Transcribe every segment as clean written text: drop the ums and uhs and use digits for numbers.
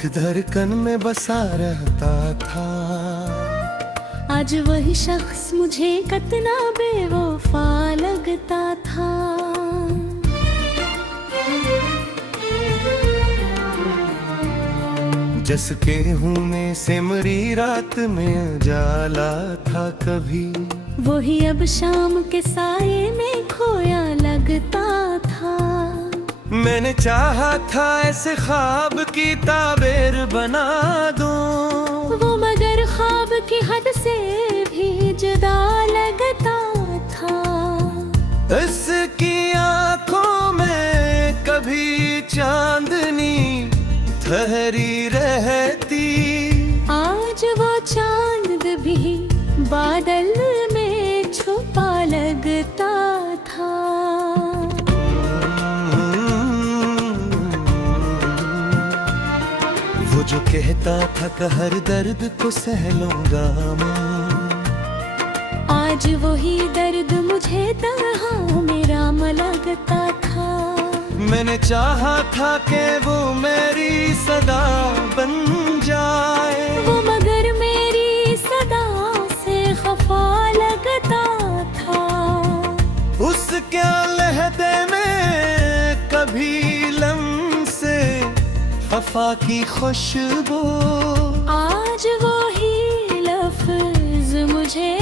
एक धड़कन में बसा रहता था। आज वही शख्स मुझे कितना बेवफा लगता था। जसके होने से मरी रात में जाला था कभी, वही अब शाम के साये में खोया लगता था। मैंने चाहा था ऐसे ख्वाब की ताबीर बना दूं, वो मगर ख्वाब की हद से भी जुदा लगता था। इसकी आंखों में कभी चांदनी ठहरी रहती, आज वो चांद भी बादल में छुपा लगता था। वो जो कहता था कि हर दर्द को सह लूंगा मैं, आज वही दर्द मुझे तन्हा मेरा लगता था। मैंने चाहा था कि वो मेरी सदा बन जाए, वो मगर मेरी सदा से खफा लगता था। उसके लहदे में कभी लम्से वफा की खुशबू, आज वही लफ्ज मुझे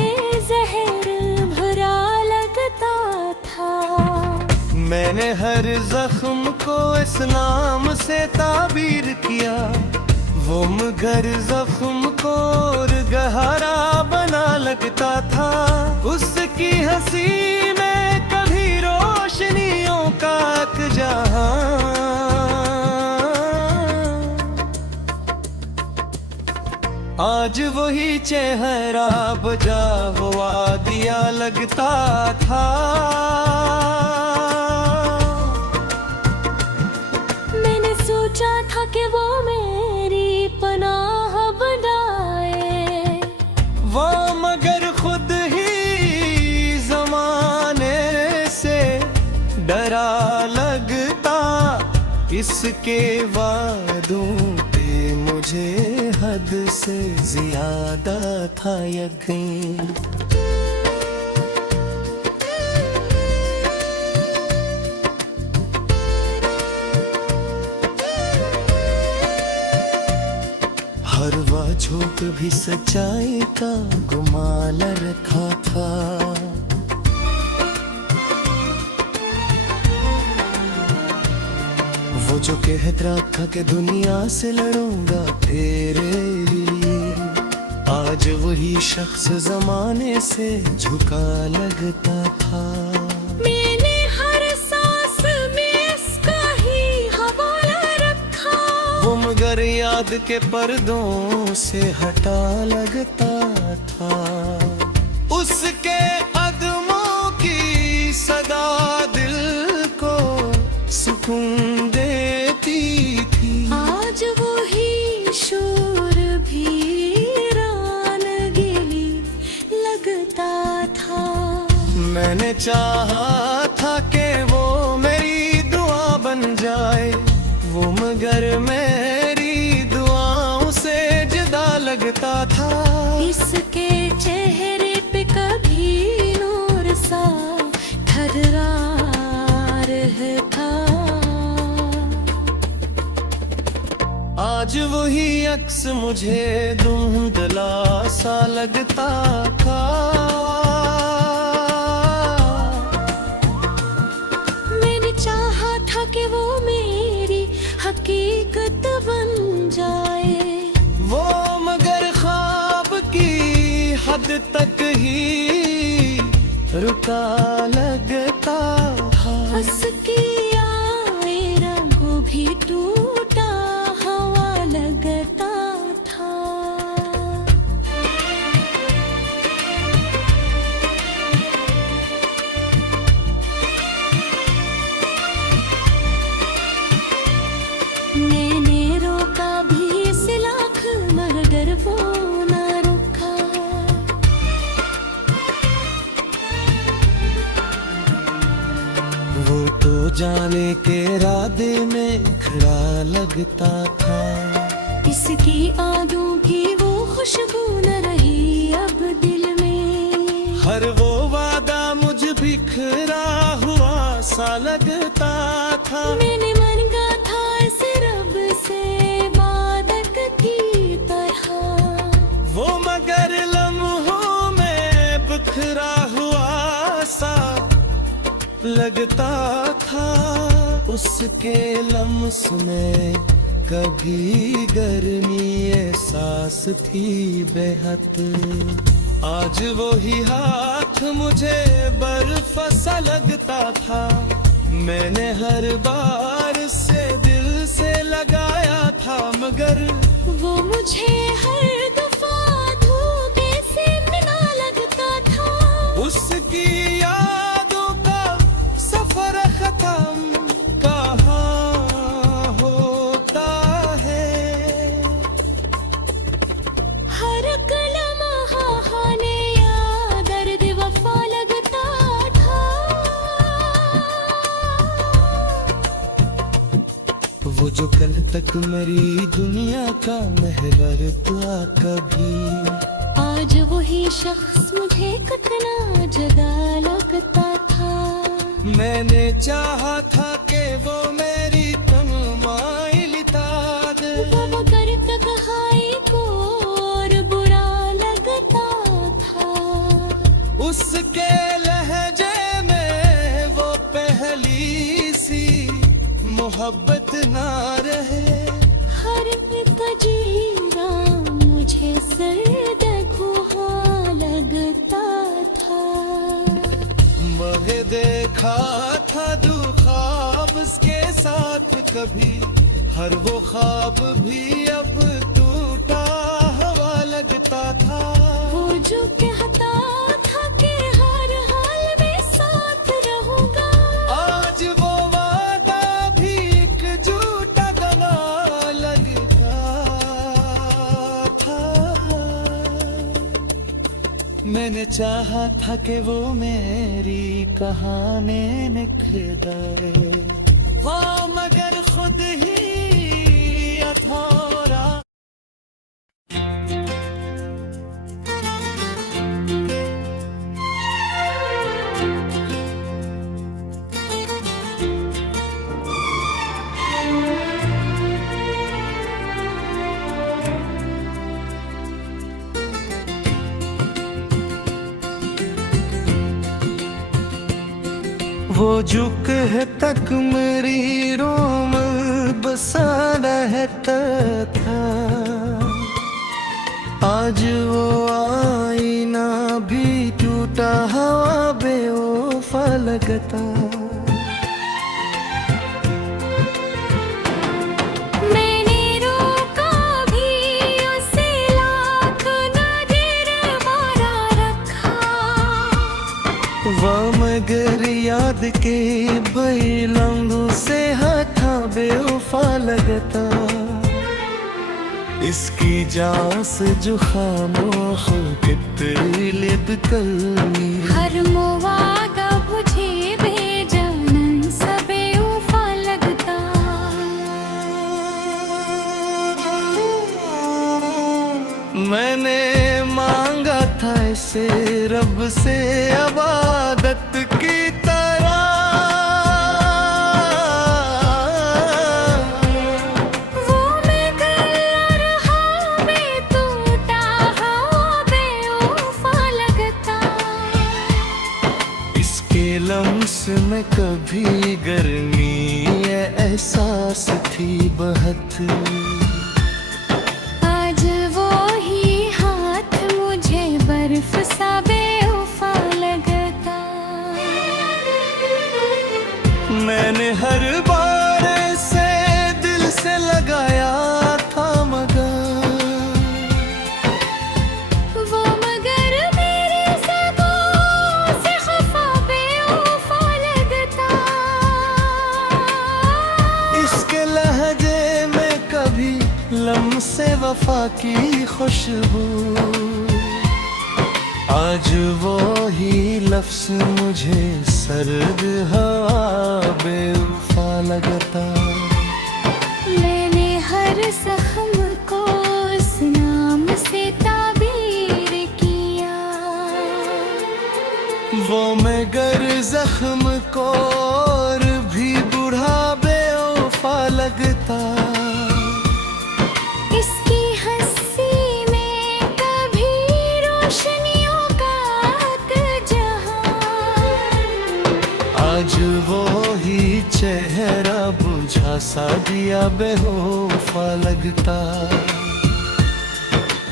जहर भरा लगता था। मैंने हर जख्म को इस्लाम से ताबीर किया, वो मगर जख्म को और गहरा बना लगता था। उसकी हंसी में कभी रोशनियों का जहां, आज वही चेहरा बजा हुआ दिया लगता था। मैंने सोचा था कि वो मेरी पनाह बनाए, वो मगर खुद ही जमाने से डरा लगता। इसके वादों पे मुझे हद से ज्यादा था यकीन। हर झूठ भी सच्चाई का गुमान रखा था। वो जो कहता था कि दुनिया से लड़ूंगा तेरे लिए, आज वही शख्स जमाने से झुका लगता था। मैंने हर सांस में इसका ही हवाला रखा, वो मगर याद के पर्दों से हटा लगता था। उसके कदमों की सदा दिल को सुकून देती थी। आज वही शोर भी रानगीली लगता था। मैंने चाहा था कि वो मेरी दुआ बन जाए, वो मगर मेरी दुआओं से जुदा लगता था। इसके चेहरे पे कभी नूर सा ठहरा रहता, आज वही अक्स मुझे धुंधला सा लगता था। मैंने चाहा था कि वो मेरी हकीकत बन जाए, वो मगर ख्वाब की हद तक ही रुका लगता था। हंस के आए रंगों भी टूटा हवा लगता था। मैंने रोका भी इस लाख मगर वो ना रुका। वो तो जाने के इरादे में खड़ा लगता था। इसकी यादों की वो खुशबू न रही अब दिल में। हर वो वादा मुझ बिखरा हुआ सा लगता था। मैंने मांगा था इस रब से इबादत की तरह, वो मगर लम्हों में बिखरा हुआ सा लगता था। उसके लम्स में कभी गर्मी एहसास थी बेहद। आज वो ही हाथ मुझे बर्फ सा लगता था। मैंने हर बार से दिल से लगाया था, मगर वो मुझे हर दफा धोखे से मिला लगता था। उसकी यादों का सफर खत्म कहाँ होता है। हर कलम ने या दर्द वफा लगता था। वो जो कल तक मेरी दुनिया का महवर था कभी, आज वही शख्स मुझे कितना जुदा लगता था। मैंने चाहा था कि वो मेरी तन्हाई ताद, वो मगर तन्हाई को और बुरा लगता था। उसके लहजे में वो पहली सी मोहब्बत ना रहे। हर तजीरा मुझे सर्द गुहा लगता था। मगर देखा था दो ख्वाब उसके साथ कभी, हर वो ख्वाब भी अब टूटा हवा लगता था। वो जो कहता था कि हर हाल में साथ रहूंगा, आज वो वादा भी एक झूठा गला लगता था। मैंने चाहा था कि वो मेरी कहानी निखरे, वो मगर खुद ही अधूरा। वो झुक है तक मेरी रोम बसा रहता था। आज वो आईना भी टूटा हवा बेवफा लगता। मैंने रोका भी उसे लाख नजर मारा रखा। वह मगर याद के बैलंदों से हाथा बेवफा लगता। इसकी जास जो खामोश कितनी लिद कलमी, हर मुवादा मुझे बेजानन सा बेवफा लगता। मैंने मांगा था इसे रब से इबादत की तरह। वो मगर रहा में टूटा हवा बेवफा लगता। इसके लम्स में कभी गर्मी ये एहसास थी बहुत। आज वो ही हाथ मुझे बर्फ सा बेवफा लगता। मैंने हर बार से दिल से लगाया था, मगर वो मगर मेरे ज़बान से खफा बेवफा लगता। इसके लहजे में कभी लम्से वफा की खुशबू। आज वो ही लफ्ज़ मुझे सर्द हवा बेवफा लगता। मैंने हर जख्म को जख्म को और भी बुढ़ा बेवफा लगता। इसकी हंसी में कभी रोशनियों का जहां, आज वो ही चेहरा बुझा सा दिया बेवफा लगता।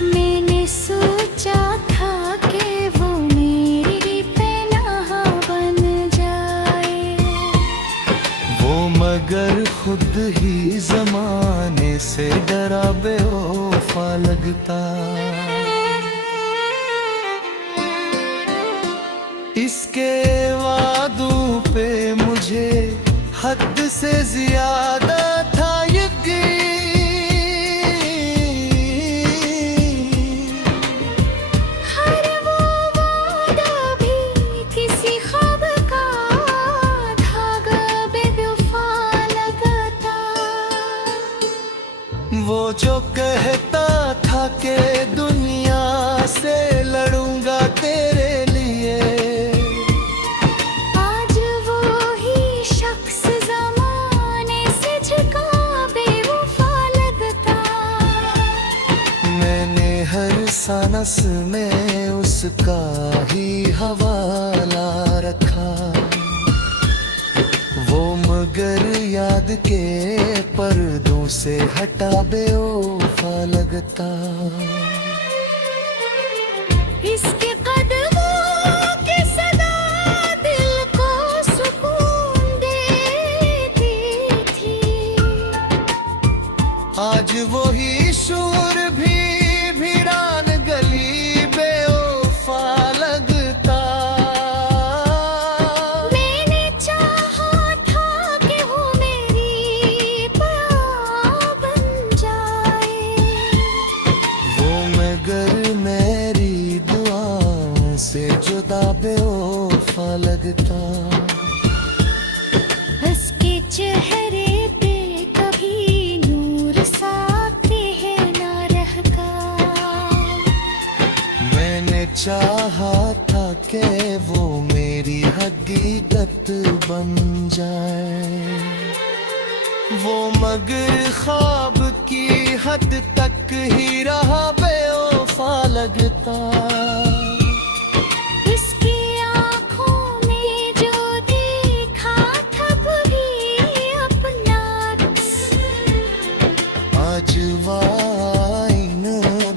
मैंने सोचा था कि वो मेरी पनाह बन जाए, वो मगर खुद ही जमाने से डरा बेवफा लगता। इसके वादों पे मुझे हद से ज्यादा था यकीन। हर वो वादा भी किसी ख्वाब का धागा बेवफा लगता। वो जो कहता था कि दुनिया से लड़ूंगा तेरे लिए, आज वो ही शख्स ज़माने से झुका बेवफा लगता। मैंने हर सांस में उसका ही हवाला रखा। वो मगर याद के पर्दों से हटा बेवफा लगता। इसके कदमों की सदा दिल को सुकून देती थी। आज वो ही शूर भी भिड़ान गली बेवफा लगता। मैंने चाहा था कि वो मेरी पनाह बन जाए, वो मगर मेरी दुआओं से जुदा बेवफा लगता। उसके चेहरे पे कभी नूर सा ना रहता। मैंने चाहा था कि वो मेरी हकीकत बन जाए, वो मगर ख्वाब की हद तक ही रहा बेवफा लगता। इसकी आँखों में जो देखा था भी अपना अक्स, आज वाइन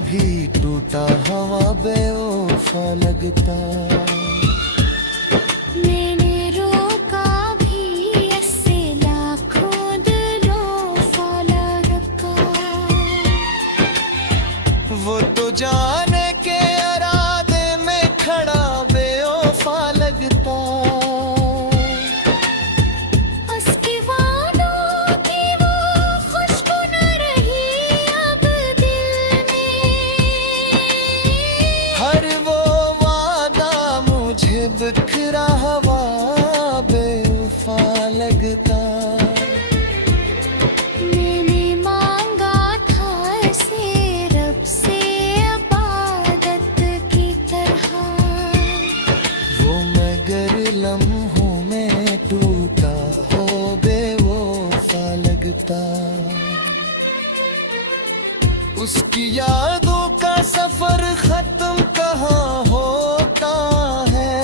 भी टूटा हवा बेवफा लगता। मैंने रोका भी ऐसे लाखों दिलों फाला रखा। वो तो जाने के इरादे में खड़ा बेवफा लगता। उसके वादों की वो खुशबू न रही अब दिल में। हर वो वादा मुझे बिखरा हवा बेवफा लगता। मैंने मांगा था इसे रब से इबादत की तरह, वो मगर लम्हों में टूटा हो बेवफा लगता। उसकी यादों का सफर खत्म कहाँ होता है।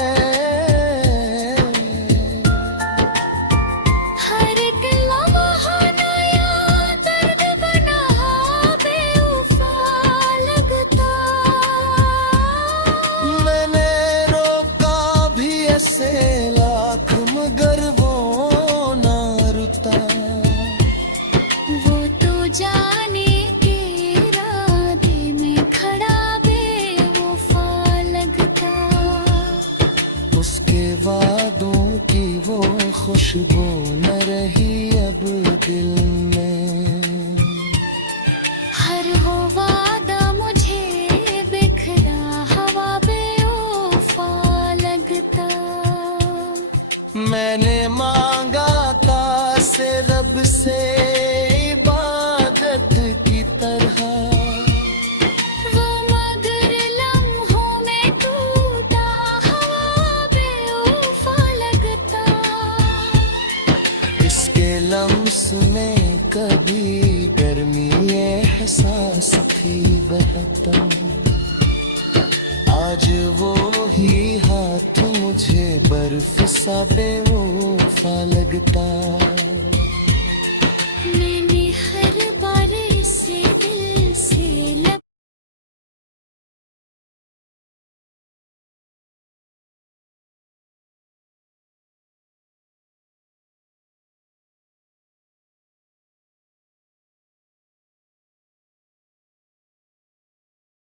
हर एक लम्हा नया दर्द बना बेवफा लगता। मैंने रोका भी ऐसे लाख मगर वो ना रुता। वो तो जाने के इरादे में खड़ा बेवफा लगता। उसके वादों की वो खुशबू न रही अब दिल में। हर वो वादा मुझे बिखरा हवा बेवफा लगता। मैंने मांगा था से रब से इबादत की तरह। वो मगर लम्हों में टूटा हवा बेवफा लगता। बहता। आज वो ही हाथ मुझे बर्फ सा बेवफा लगता।